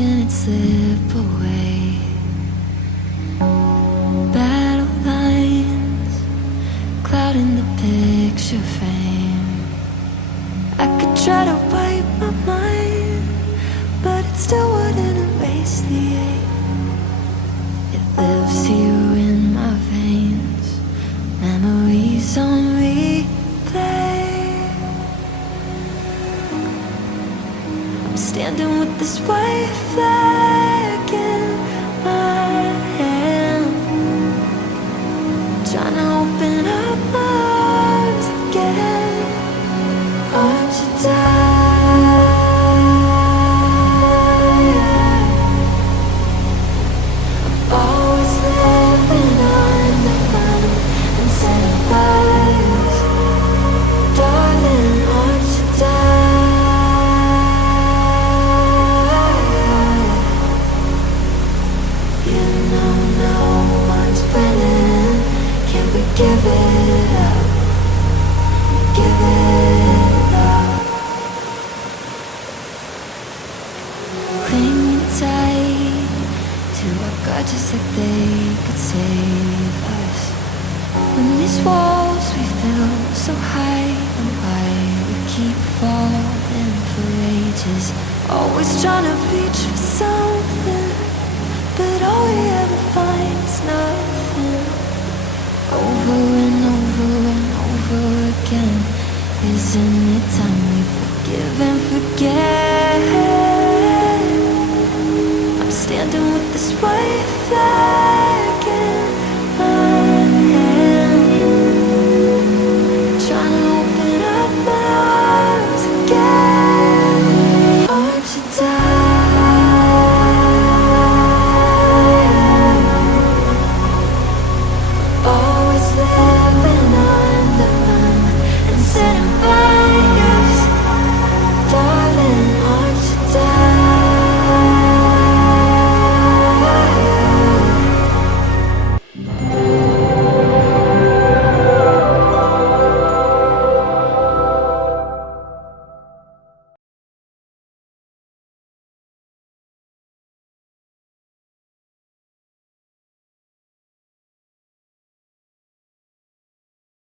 watching it slip away. Battle lines clouding the picture frame. I could try to wipe my mind, but it still wouldn't erase the ache. It lives here in my veins, memories on replay. I'm standing with this white flag in my hand, trying to open up my arms again. Arms to die. I'm always living on the run and setting fires. Darling, arms to die. You know no one's winning. Can we give it up? Give it up. Clinging tight to our grudges like they could save us. When these walls we built so high and wide, we keep falling for ages. Always trying to reach for something, but all we ever find is nothing. Over and over and over again. Isn't it time we forgive and forget? I'm standing with this white flag